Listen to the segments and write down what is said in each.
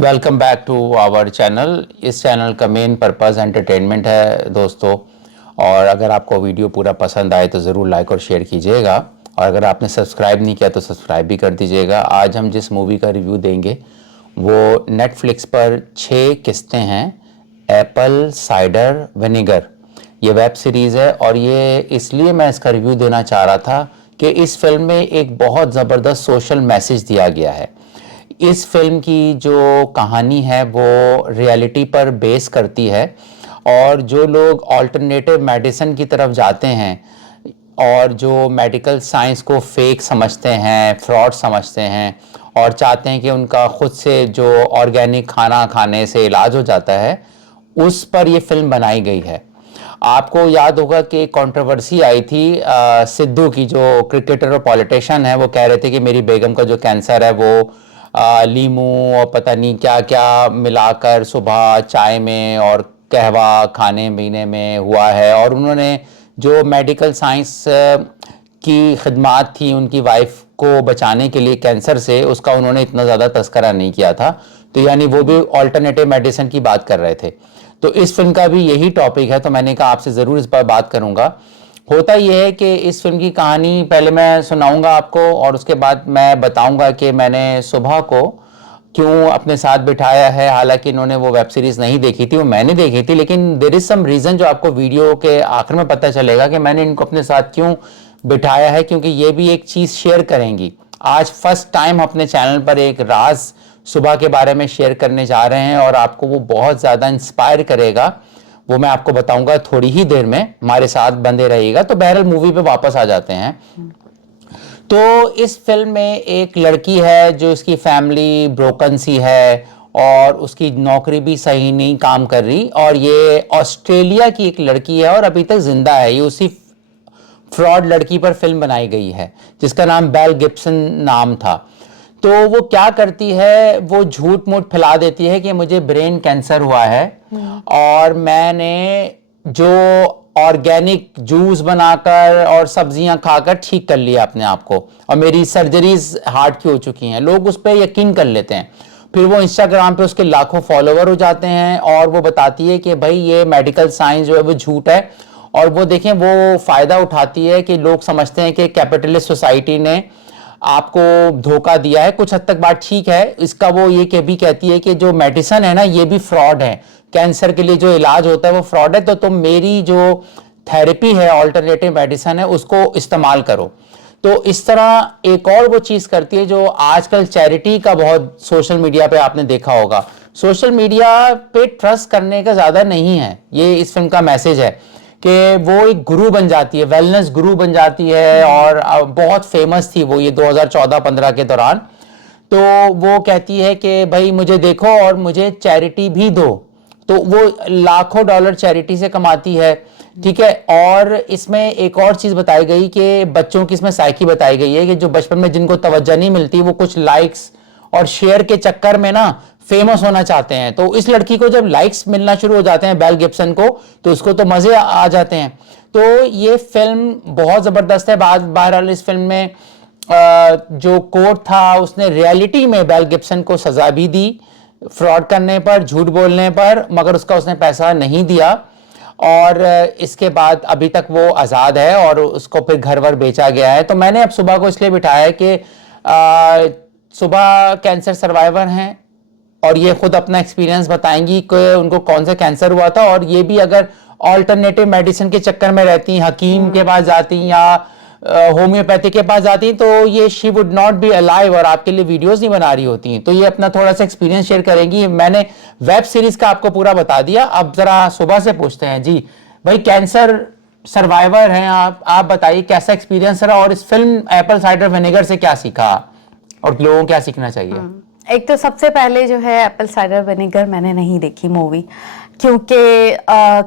Welcome back to our channel. इस channel का main purpose entertainment है दोस्तों। और अगर आपको वीडियो पूरा पसंद आए तो ज़रूर लाइक और शेयर कीजिएगा, और अगर आपने सब्सक्राइब नहीं किया तो सब्सक्राइब भी कर दीजिएगा। आज हम जिस मूवी का रिव्यू देंगे वो नेटफ्लिक्स पर 6 किस्तें हैं, एप्पल साइडर विनेगर। ये वेब सीरीज़ है और ये इसलिए मैं इसका रिव्यू देना चाह रहा था कि इस फिल्म में एक बहुत ज़बरदस्त सोशल मैसेज दिया गया है। इस फिल्म की जो कहानी है वो रियलिटी पर बेस करती है, और जो लोग ऑल्टरनेटिव मेडिसिन की तरफ जाते हैं और जो मेडिकल साइंस को फेक समझते हैं, फ्रॉड समझते हैं और चाहते हैं कि उनका खुद से जो ऑर्गेनिक खाना खाने से इलाज हो जाता है, उस पर ये फिल्म बनाई गई है। आपको याद होगा कि कंट्रोवर्सी आई थी सिद्धू की, जो क्रिकेटर और पॉलिटिशियन है। वो कह रहे थे कि मेरी बेगम का जो कैंसर है वो लीमू और पता नहीं क्या क्या मिलाकर सुबह चाय में और कहवा खाने पीने में हुआ है। और उन्होंने जो मेडिकल साइंस की खिदमात थी उनकी वाइफ को बचाने के लिए कैंसर से, उसका उन्होंने इतना ज़्यादा तस्करा नहीं किया था। तो यानी वो भी ऑल्टरनेटिव मेडिसिन की बात कर रहे थे। तो इस फिल्म का भी यही टॉपिक है, तो मैंने कहा आपसे ज़रूर इस पर बात करूंगा। होता यह है कि इस फिल्म की कहानी पहले मैं सुनाऊंगा आपको, और उसके बाद मैं बताऊंगा कि मैंने सुबह को क्यों अपने साथ बिठाया है। हालांकि इन्होंने वो वेब सीरीज़ नहीं देखी थी, वो मैंने देखी थी, लेकिन देयर इज़ सम रीज़न जो आपको वीडियो के आखिर में पता चलेगा कि मैंने इनको अपने साथ क्यों बिठाया है, क्योंकि ये भी एक चीज़ शेयर करेंगी। आज फर्स्ट टाइम अपने चैनल पर एक राज सुबह के बारे में शेयर करने जा रहे हैं और आपको वो बहुत ज़्यादा इंस्पायर करेगा। वो मैं आपको बताऊंगा थोड़ी ही देर में, हमारे साथ बंधे रहिएगा। तो बहरहाल मूवी पे वापस आ जाते हैं। तो इस फिल्म में एक लड़की है जो इसकी फैमिली ब्रोकन सी है और उसकी नौकरी भी सही नहीं काम कर रही, और ये ऑस्ट्रेलिया की एक लड़की है और अभी तक जिंदा है। ये उसी फ्रॉड लड़की पर फिल्म बनाई गई है जिसका नाम बेल गिब्सन नाम था। तो वो क्या करती है, वो झूठ मूठ फैला देती है कि मुझे ब्रेन कैंसर हुआ है और मैंने जो ऑर्गेनिक जूस बनाकर और सब्जियां खाकर ठीक कर लिया अपने आप को, और मेरी सर्जरीज हार्ट की हो चुकी हैं। लोग उस पर यकीन कर लेते हैं। फिर वो इंस्टाग्राम पे उसके लाखों फॉलोवर हो जाते हैं और वो बताती है कि भाई ये मेडिकल साइंस जो है वो झूठ है। और वो देखें, वो फायदा उठाती है कि लोग समझते हैं कि कैपिटलिस्ट सोसाइटी ने आपको धोखा दिया है। कुछ हद तक बात ठीक है इसका। वो ये भी कहती है कि जो मेडिसिन है ना ये भी फ्रॉड है, कैंसर के लिए जो इलाज होता है वो फ्रॉड है, तो तुम मेरी जो थेरेपी है, ऑल्टरनेटिव मेडिसिन है, उसको इस्तेमाल करो। तो इस तरह एक और वो चीज करती है जो आजकल चैरिटी का बहुत सोशल मीडिया पे आपने देखा होगा। सोशल मीडिया पे ट्रस्ट करने का ज्यादा नहीं है, ये इस फिल्म का मैसेज है कि वो एक गुरु बन जाती है, वेलनेस गुरु बन जाती है। और बहुत फेमस थी वो ये 2014-15 के दौरान। तो वो कहती है कि भाई मुझे देखो और मुझे चैरिटी भी दो। तो वो लाखों डॉलर चैरिटी से कमाती है, ठीक है। और इसमें एक और चीज बताई गई कि बच्चों की इसमें साइकी बताई गई है कि जो बचपन में जिनको तवज्जो नहीं मिलती, वो कुछ लाइक्स और शेयर के चक्कर में ना फेमस होना चाहते हैं। तो इस लड़की को जब लाइक्स मिलना शुरू हो जाते हैं बेल गिब्सन को, तो उसको तो मजे आ जाते हैं। तो ये फिल्म बहुत जबरदस्त है। बहरहाल इस फिल्म में जो कोर्ट था उसने रियलिटी में बेल गिब्सन को सजा भी दी फ्रॉड करने पर, झूठ बोलने पर, मगर उसने पैसा नहीं दिया। और इसके बाद अभी तक वो आज़ाद है और उसको फिर घर वर बेचा गया है। तो मैंने अब सुबह को इसलिए बिठाया है कि सुबह कैंसर सर्वाइवर हैं और ये खुद अपना एक्सपीरियंस बताएंगी कि उनको कौन सा कैंसर हुआ था। और ये भी अगर ऑल्टरनेटिव मेडिसिन के चक्कर में रहती, हकीम के पास जाती या होम्योपैथी के पास जाती, तो ये she would not be alive और आपके लिए वीडियोस नहीं बना रही होती। तो ये अपना थोड़ा सा एक्सपीरियंस शेयर करेंगी। मैंने वेब सीरीज का आपको पूरा बता दिया। अब जरा सुबह से पूछते हैं, जी भाई कैंसर सर्वाइवर हैं आप बताइए कैसा एक्सपीरियंस रहा और इस फिल्म एप्पल साइडर विनेगर से क्या सीखा और लोगों को क्या सीखना चाहिए। एक तो सबसे पहले जो है एप्पल साइडर विनेगर मैंने नहीं देखी मूवी, क्योंकि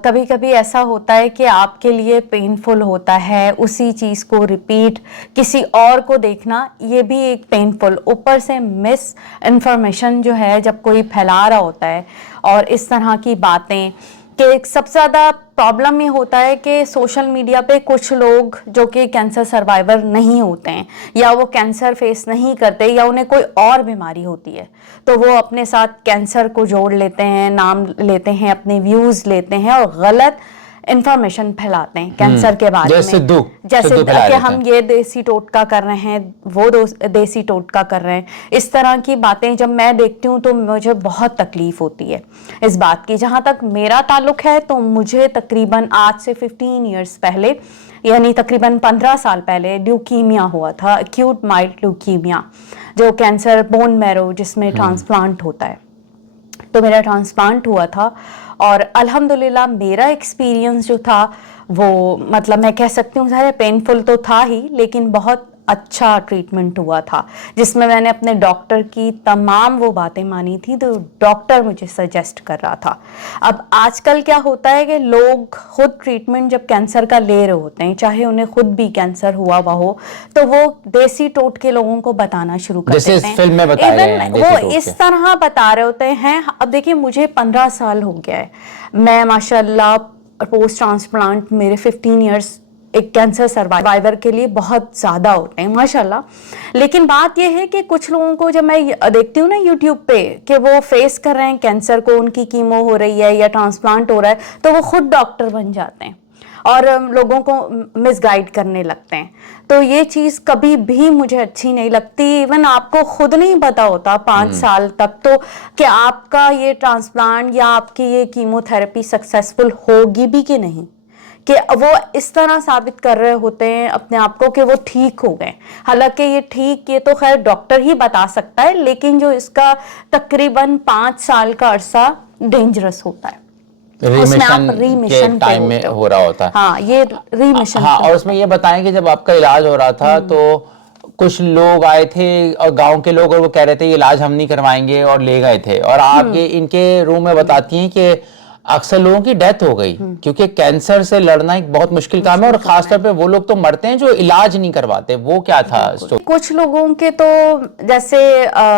कभी कभी ऐसा होता है कि आपके लिए पेनफुल होता है उसी चीज़ को रिपीट किसी और को देखना, ये भी एक पेनफुल। ऊपर से मिस इन्फॉर्मेशन जो है जब कोई फैला रहा होता है और इस तरह की बातें, कि सबसे ज़्यादा प्रॉब्लम ये होता है कि सोशल मीडिया पे कुछ लोग जो कि कैंसर सर्वाइवर नहीं होते हैं या वो कैंसर फेस नहीं करते या उन्हें कोई और बीमारी होती है, तो वो अपने साथ कैंसर को जोड़ लेते हैं, नाम लेते हैं, अपने व्यूज़ लेते हैं और गलत इंफॉर्मेशन फैलाते हैं कैंसर के बारे जैसे में। सिद्धू जैसे कि हम ये देसी टोटका कर रहे हैं, वो देसी टोटका कर रहे हैं, इस तरह की बातें जब मैं देखती हूँ तो मुझे बहुत तकलीफ होती है इस बात की। जहाँ तक मेरा ताल्लुक है तो मुझे तकरीबन आज से 15 इयर्स पहले, यानी तकरीबन 15 साल पहले ल्यूकीमिया हुआ था, एक्यूट माइल्ड ल्यूकीमिया, जो कैंसर बोन मैरो जिसमें ट्रांसप्लांट होता है। तो मेरा ट्रांसप्लांट हुआ था और अल्हम्दुलिल्लाह मेरा एक्सपीरियंस जो था वो, मतलब मैं कह सकती हूँ सारे पेनफुल तो था ही, लेकिन बहुत अच्छा ट्रीटमेंट हुआ था जिसमें मैंने अपने डॉक्टर की तमाम वो बातें मानी थी तो डॉक्टर मुझे सजेस्ट कर रहा था। अब आजकल क्या होता है कि लोग खुद ट्रीटमेंट जब कैंसर का ले रहे होते हैं, चाहे उन्हें खुद भी कैंसर हुआ हो, तो वो देसी टोटके लोगों को बताना शुरू कर देते हैं। फिल्म में बताया गया है, वो इस तरह बता रहे होते हैं। अब देखिए मुझे 15 साल हो गया है, मैं माशाल्लाह पोस्ट ट्रांसप्लांट, मेरे 15 इयर्स एक कैंसर सर्वाइवर के लिए बहुत ज़्यादा होते हैं माशाल्लाह। लेकिन बात यह है कि कुछ लोगों को जब मैं देखती हूँ ना यूट्यूब पे कि वो फेस कर रहे हैं कैंसर को, उनकी कीमो हो रही है या ट्रांसप्लांट हो रहा है, तो वो खुद डॉक्टर बन जाते हैं और लोगों को मिसगाइड करने लगते हैं। तो ये चीज़ कभी भी मुझे अच्छी नहीं लगती। इवन आपको खुद नहीं पता होता 5 साल तक तो कि आपका ये ट्रांसप्लांट या आपकी ये कीमोथेरेपी सक्सेसफुल होगी भी कि नहीं, कि वो इस तरह साबित कर रहे होते हैं अपने आप को कि वो ठीक हो गए। हालांकि ये तो खैर डॉक्टर ही बता सकता है, लेकिन जो इसका तकरीबन 5 साल का अरसा डेंजरस होता है, उसमें आप रीमिशन टाइम में हो रहा होता है। हाँ, ये रीमिशन। हाँ, और उसमें ये बताएं कि जब आपका इलाज हो रहा था तो कुछ लोग आए थे और गांव के लोग, और वो कह रहे थे ये इलाज हम नहीं करवाएंगे और ले गए थे, और आप ये इनके रूम में बताती हैं कि अक्सर लोगों की डेथ हो गई क्योंकि कैंसर से लड़ना एक बहुत मुश्किल काम है, और खासतौर पे वो लोग तो मरते हैं जो इलाज नहीं करवाते। वो क्या था? कुछ लोगों के तो जैसे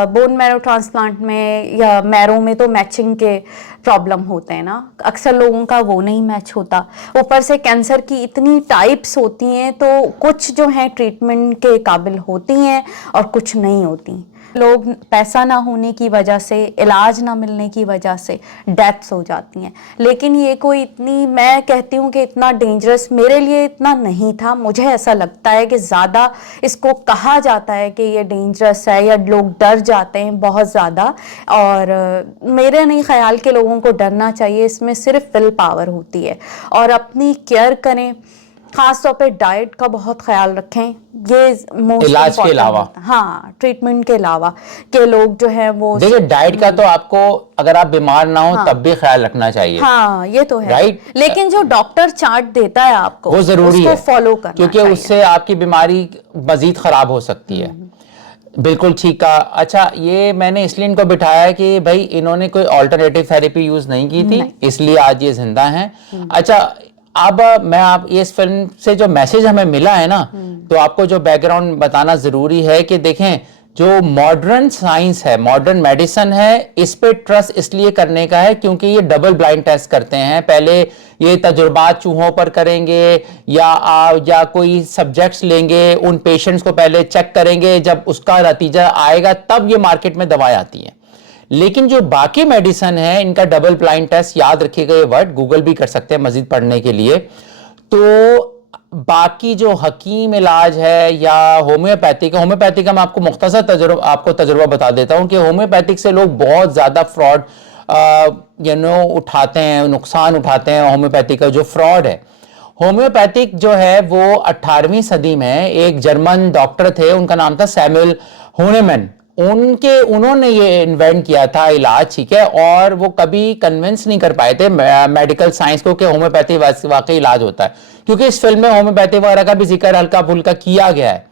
बोन मैरो ट्रांसप्लांट में या मैरो में तो मैचिंग के प्रॉब्लम होते हैं ना, अक्सर लोगों का वो नहीं मैच होता। ऊपर से कैंसर की इतनी टाइप्स होती हैं तो कुछ जो हैं ट्रीटमेंट के काबिल होती हैं और कुछ नहीं होती। लोग पैसा ना होने की वजह से, इलाज ना मिलने की वजह से डेथ्स हो जाती हैं। लेकिन ये कोई इतनी, मैं कहती हूँ कि इतना डेंजरस मेरे लिए इतना नहीं था। मुझे ऐसा लगता है कि ज़्यादा इसको कहा जाता है कि ये डेंजरस है या लोग डर जाते हैं बहुत ज़्यादा, और मेरे नहीं ख्याल के लोगों को डरना चाहिए। इसमें सिर्फ विल पावर होती है और अपनी केयर करें, खास तौर पे डाइट का बहुत ख्याल रखें। ये इलाज के अलावा, हाँ, ट्रीटमेंट के अलावा के लोग जो है वो, देखिए डाइट का तो आपको अगर आप बीमार ना हो तब भी ख्याल रखना चाहिए। हाँ, ये तो है, राइट। लेकिन जो डॉक्टर चार्ट देता है आपको वो जरूरी है, फॉलो करना, क्योंकि उससे आपकी बीमारी मजीद खराब हो सकती है। बिल्कुल ठीक कहा। अच्छा, ये मैंने इसलिए इनको बिठाया कि भाई इन्होंने कोई ऑल्टरनेटिव थेरेपी यूज नहीं की थी, इसलिए आज ये जिंदा हैं। अच्छा, अब मैं आप इस फिल्म से जो मैसेज हमें मिला है ना, तो आपको जो बैकग्राउंड बताना जरूरी है कि देखें, जो मॉडर्न साइंस है, मॉडर्न मेडिसिन है, इस पे ट्रस्ट इसलिए करने का है क्योंकि ये डबल ब्लाइंड टेस्ट करते हैं। पहले ये तजुर्बात चूहों पर करेंगे या कोई सब्जेक्ट्स लेंगे, उन पेशेंट्स को पहले चेक करेंगे, जब उसका नतीजा आएगा तब ये मार्केट में दवाएं आती हैं। लेकिन जो बाकी मेडिसिन है इनका डबल ब्लाइंड टेस्ट, याद रखिएगा ये वर्ड, गूगल भी कर सकते हैं मजीद पढ़ने के लिए। तो बाकी जो हकीम इलाज है या होम्योपैथिक का मैं आपको मुख्तसर तजुर्बा बता देता हूं कि होम्योपैथिक से लोग बहुत ज्यादा फ्रॉड उठाते हैं, नुकसान उठाते हैं। होम्योपैथिक का जो फ्रॉड है, होम्योपैथिक जो है वो 18वीं सदी में एक जर्मन डॉक्टर थे, उनका नाम था सैमुअल हूनेमैन। उन्होंने ये इन्वेंट किया था इलाज, ठीक है, और वो कभी कन्विंस नहीं कर पाए थे मेडिकल साइंस को कि होम्योपैथी वाकई इलाज होता है, क्योंकि इस फिल्म में होम्योपैथी वगैरह का भी जिक्र हल्का फुल्का किया गया है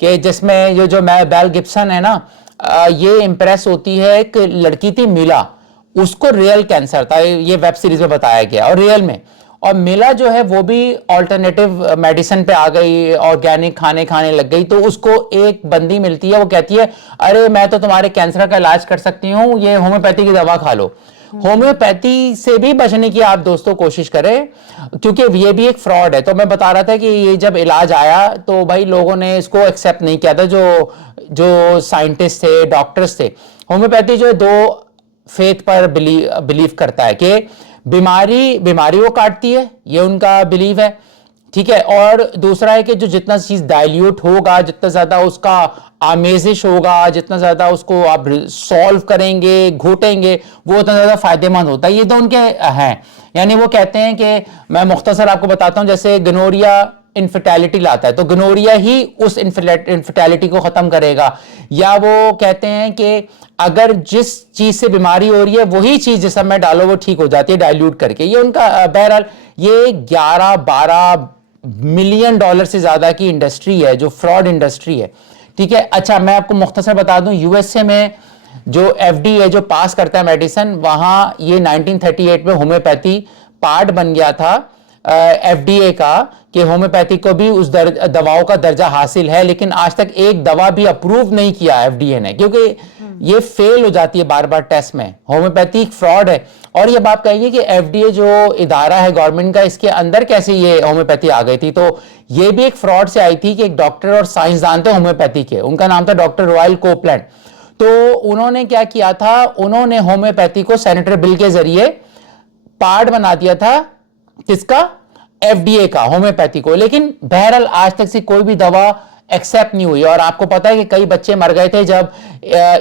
कि जिसमें ये जो बेल गिब्सन है ना, ये इंप्रेस होती है, एक लड़की थी मिला, उसको रियल कैंसर था, ये वेब सीरीज में बताया गया, और रियल में, और मिला जो है वो भी ऑल्टरनेटिव मेडिसिन पे आ गई, ऑर्गेनिक खाने लग गई। तो उसको एक बंदी मिलती है, वो कहती है अरे मैं तो तुम्हारे कैंसर का इलाज कर सकती हूँ, ये होम्योपैथी की दवा खा लो। होम्योपैथी से भी बचने की आप दोस्तों कोशिश करें, क्योंकि ये भी एक फ्रॉड है। तो मैं बता रहा था कि ये जब इलाज आया तो भाई लोगों ने इसको एक्सेप्ट नहीं किया था, जो साइंटिस्ट थे, डॉक्टर्स थे। होम्योपैथी जो है दो फेथ पर बिलीव करता है कि बीमारी को काटती है, ये उनका बिलीव है, ठीक है। और दूसरा है कि जो जितना चीज डाइल्यूट होगा, जितना ज्यादा उसका आमेजिश होगा, जितना ज्यादा उसको आप सॉल्व करेंगे, घोटेंगे, वो उतना ज्यादा फायदेमंद होता है। ये तो उनके हैं। यानी वो कहते हैं कि मैं मुख्तसर आपको बताता हूं, जैसे गनोरिया इनफर्टिलिटी लाता है, तो गनोरिया ही उस इनफर्टिलिटी को खत्म करेगा। या वो कहते हैं कि अगर जिस चीज से बीमारी हो रही है वही चीज जिसम में डालो वो ठीक हो जाती है डाइल्यूट करके। ये उनका बहरहाल ये 11-12 मिलियन डॉलर से ज्यादा की इंडस्ट्री है, जो फ्रॉड इंडस्ट्री है, ठीक है। अच्छा, मैं आपको मुख्तसर बता दूं, यूएसए में जो एफडीए जो पास करता है मेडिसिन, वहां ये 1938 में होम्योपैथी पार्ट बन गया था एफडीए का, कि होम्योपैथी को भी उस दवाओं का दर्जा हासिल है। लेकिन आज तक एक दवा भी अप्रूव नहीं किया एफडीए ने, क्योंकि ये फेल हो जाती है बार बार टेस्ट में। होम्योपैथी एक फ्रॉड है। और ये बात कहेंगे कि एफडीए जो इदारा है गवर्नमेंट का, इसके अंदर कैसे ये होम्योपैथी आ गई थी? तो ये भी एक फ्रॉड से आई थी कि एक डॉक्टर और साइंसदान थे होम्योपैथी के, उनका नाम था डॉक्टर रॉयल कोपलैंड। तो उन्होंने क्या किया था, उन्होंने होम्योपैथी को सेनेटर बिल के जरिए पार्ट बना दिया था, किसका? एफडीए का, होम्योपैथी को। लेकिन बहरहाल आज तक से कोई भी दवा एक्सेप्ट नहीं हुई। और आपको पता है कि कई बच्चे मर गए थे जब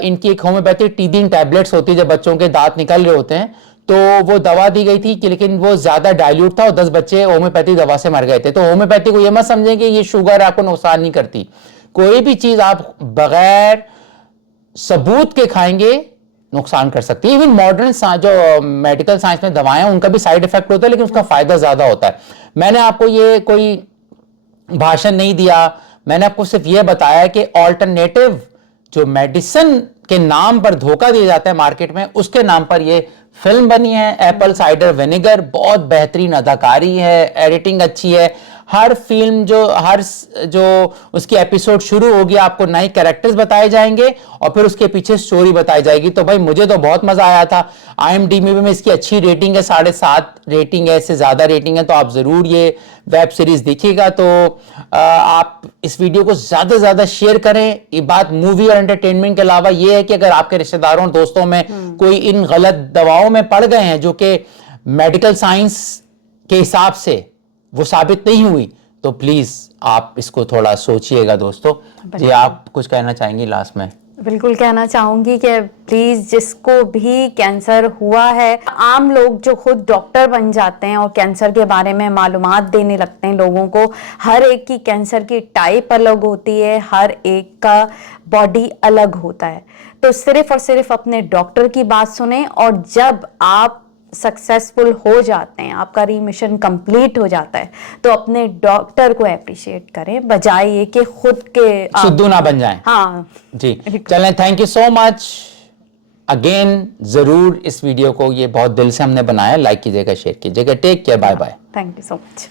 इनकी एक होम्योपैथी टीदिन टैबलेट्स होती है, जब बच्चों के दांत निकल रहे होते हैं, तो वो दवा दी गई थी कि लेकिन वो ज्यादा डाइल्यूट था और 10 बच्चे होम्योपैथी दवा से मर गए थे। तो होम्योपैथी को ये मत समझें कि ये शुगर आपको नुकसान नहीं करती। कोई भी चीज आप बगैर सबूत के खाएंगे नुकसान कर सकती है। इवन मॉडर्न जो मेडिकल साइंस में दवाएं हैं उनका भी साइड इफेक्ट होता है, लेकिन उसका फायदा ज्यादा होता है। मैंने आपको ये कोई भाषण नहीं दिया, मैंने आपको सिर्फ ये बताया कि ऑल्टरनेटिव जो मेडिसिन के नाम पर धोखा दिया जाता है मार्केट में, उसके नाम पर ये फिल्म बनी है एप्पल साइडर विनेगर। बहुत बेहतरीन अदाकारी है, एडिटिंग अच्छी है। हर फिल्म जो उसकी एपिसोड शुरू होगी आपको नए कैरेक्टर्स बताए जाएंगे और फिर उसके पीछे स्टोरी बताई जाएगी। तो भाई मुझे तो बहुत मजा आया था। IMDb में इसकी अच्छी रेटिंग है, 7.5 रेटिंग है, इससे ज्यादा रेटिंग है। तो आप जरूर ये वेब सीरीज देखिएगा। तो आप इस वीडियो को ज्यादा से ज्यादा शेयर करें। ये बात मूवी और एंटरटेनमेंट के अलावा ये है कि अगर आपके रिश्तेदारों दोस्तों में कोई इन गलत दवाओं में पड़ गए हैं जो कि मेडिकल साइंस के हिसाब से वो साबित नहीं हुई, तो प्लीज आप इसको थोड़ा सोचिएगा दोस्तों। जी, आप कुछ कहना चाहेंगी लास्ट में? बिल्कुल कहना चाहूंगी कि प्लीज जिसको भी कैंसर हुआ है, आम लोग जो खुद डॉक्टर बन जाते हैं और कैंसर के बारे में मालूमात देने लगते हैं लोगों को, हर एक की कैंसर की टाइप अलग होती है, हर एक का बॉडी अलग होता है। तो सिर्फ और सिर्फ अपने डॉक्टर की बात सुने, और जब आप सक्सेसफुल हो जाते हैं, आपका रिमिशन कंप्लीट हो जाता है, तो अपने डॉक्टर को अप्रिशिएट करें, बजाय ये कि खुद के सुद्धू ना बन जाएं। हाँ जी, चलें, thank you so much again. जरूर इस वीडियो को, ये बहुत दिल से हमने बनाया, लाइक कीजिएगा, शेयर कीजिएगा। Take care, bye bye. Thank you so much.